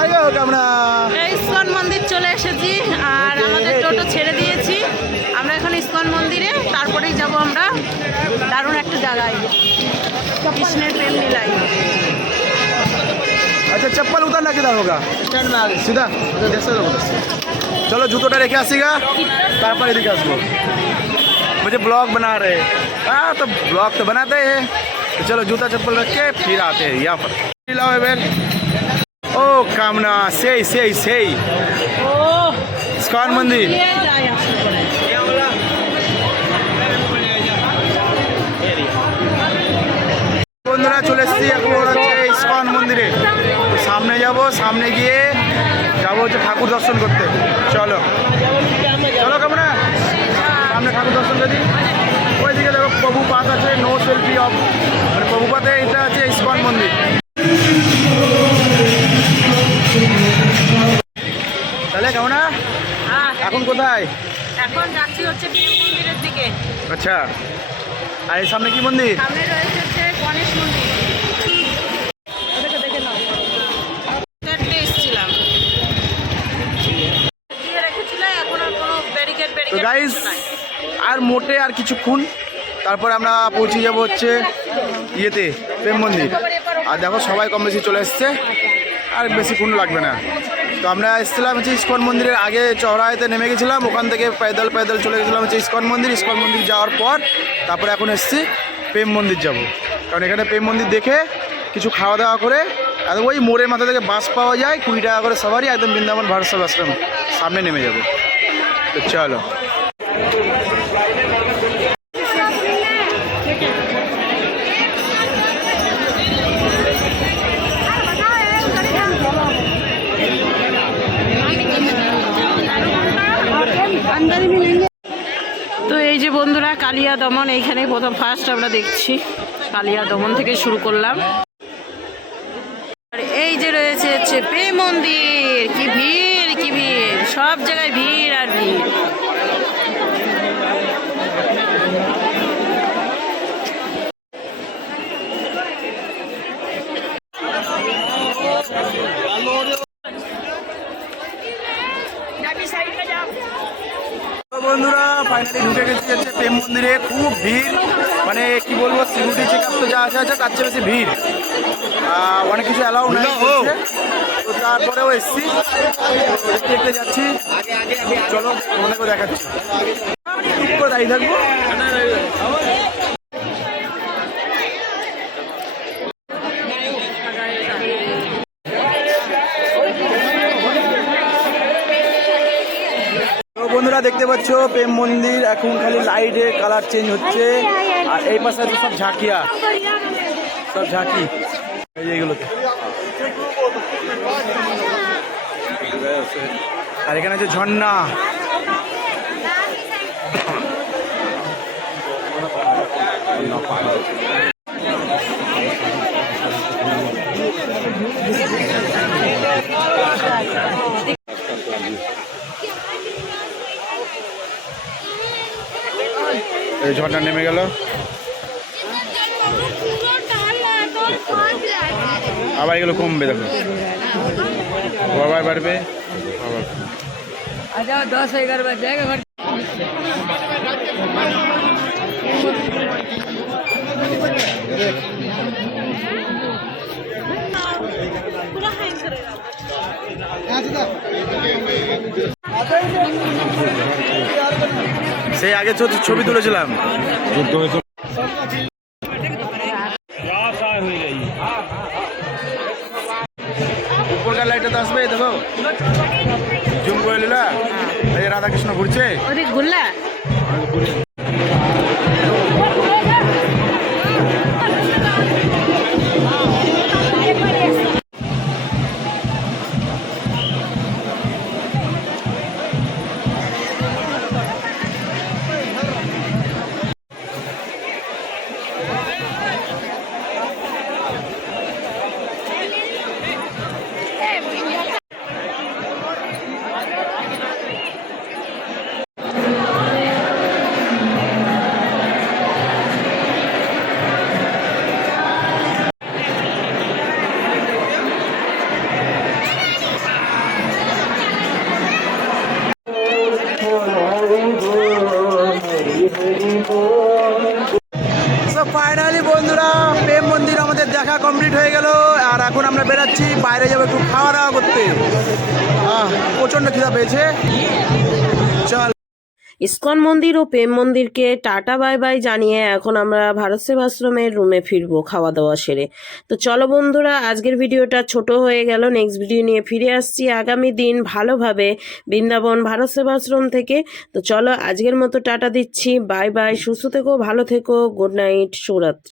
কোথায় গো আমরা ইসকন মন্দির চলে এসেছি আর আমাদের টোটো ছেড়ে দিয়েছি। আমরা এখন ইসকন মন্দিরে, তারপরেই যাব আমরা দারুণ একটা জায়গায়, কৃষ্ণের প্রেম লীলায়। अच्छा चप्पल उतारना किधर होगा सीधा जैसे चलो जूतोटा रेखे आसीगा तारपर एदिके आसबो मुझे ब्लॉग बना रहे हाँ तो ब्लॉग तो बनाते हैं तो चलो जूता चप्पल रख के फिर आते हैं यहाँ पर लाओ बेर ओ कामना सही सही सही इस्कॉन मंदिर বন্ধুরা চলে এসেছি এখন হচ্ছে ইসকন মন্দিরে। সামনে যাব, সামনে গিয়ে যাব হচ্ছে ঠাকুর দর্শন করতে। চলো চলো কামনা সামনে ঠাকুর দর্শন করি। ওইদিকে দেখো প্রভুপাত আছে, নো সেলফি অফ মানে প্রভুপাতে এটা আছে ইসকন মন্দির। তাহলে কামনা এখন কোথায়? এখন যাচ্ছি হচ্ছে প্রেম মন্দিরের দিকে। আচ্ছা, আর এই সামনে কি মন্দির? সামনে রয়েছে হচ্ছে গণেশ মন্দির। তো গাইস আর মোটে আর কিছুক্ষণ তারপরে আমরা পৌঁছে যাব হচ্ছে ইয়েতে প্রেম মন্দির। আর দেখো সবাই কম বেশি চলে এসছে, আর বেশিক্ষণ লাগবে না। তো আমরা এসেছিলাম হচ্ছে ইসকন মন্দিরের আগে চৌরাহাতে নেমে গেছিলাম, ওখান থেকে পয়দল পয়দল চলে গেছিলাম হচ্ছে ইসকন মন্দির। ইসকন মন্দির যাওয়ার পর তারপরে এখন এসেছি প্রেম মন্দির যাব, কারণ এখানে প্রেম মন্দির দেখে কিছু খাওয়া দাওয়া করে একদম ওই মোড়ের মাথা থেকে বাস পাওয়া যায় 20 টাকা করে সবারই, একদম বৃন্দাবন ভারসাব আশ্রম সামনে নেমে যাব। তো চলো তো এই যে বন্ধুরা কালিয়া দমন, এইখানে প্রথম ফার্স্ট আমরা দেখছি। কালিয়া দমন থেকে শুরু করলাম, আর এই যে রয়েছে হচ্ছে প্রেম মন্দির। কি ভিড়, কি ভিড়, সব জায়গায় ভিড় আর ভিড়। বন্ধুরা ফাইনালি ঢুকে গেছি হচ্ছে প্রেম মন্দিরে। খুব ভিড়, মানে কি বলবো, সিকিউরিটি চেক আপ তো যা আছে আছে তার চেয়ে বেশি ভিড়। অনেক কিছু অ্যালাউ নাই, তো তারপরেও এসছি, দেখতে দেখতে যাচ্ছি। চলো তোমাদেরকেও দেখাচ্ছি, ঠিক করে দাঁড়িয়ে থাকবো। বন্ধুরা দেখতে পাচ্ছ প্রেম মন্দির এখন খালি লাইটের কালার চেঞ্জ হচ্ছে, আর এই পাশে আছে সব ঝাঁকিয়া, সব ঝাঁকি এই যে এইগুলোতে। আর এখানে আছে ঝর্ণা। এই ঝর্ণা নেমে গেল, আবার এগুলো কমবে, দেখো আবার বাড়বে। আচ্ছা 10-11 বাজে জায়গা ঘর। সেই আগে ছবি তুলেছিলাম। উপরকার লাইটটা তো আসবে, দেখো জুম করে নিলা। এই রাধাকৃষ্ণ ঘুরছে, ঘুরলা। ফাইনালি বন্ধুরা প্রেম মন্দির আমাদের দেখা কমপ্লিট হয়ে গেল। আর এখন আমরা বেরাচ্ছি, বাইরে যাবো একটু খাওয়া দাওয়া করতে। প্রচণ্ড খিদা পেয়েছে, চল। ইসকন মন্দির ও প্রেম মন্দিরকে টাটা বাই বাই জানিয়ে এখন আমরা ভারত সেবাশ্রমের রুমে ফিরবো খাওয়া দাওয়া সেরে। তো চলো বন্ধুরা, আজকের ভিডিওটা ছোট হয়ে গেল, নেক্সট ভিডিও নিয়ে ফিরে আসছি আগামী দিন ভালোভাবে বৃন্দাবন ভারত সেবাশ্রম থেকে। তো চলো আজকের মতো টাটা দিচ্ছি, বাই বাই, সুস্থ থেকো, ভালো থেকো, গুড নাইট, শুভরাত্রি।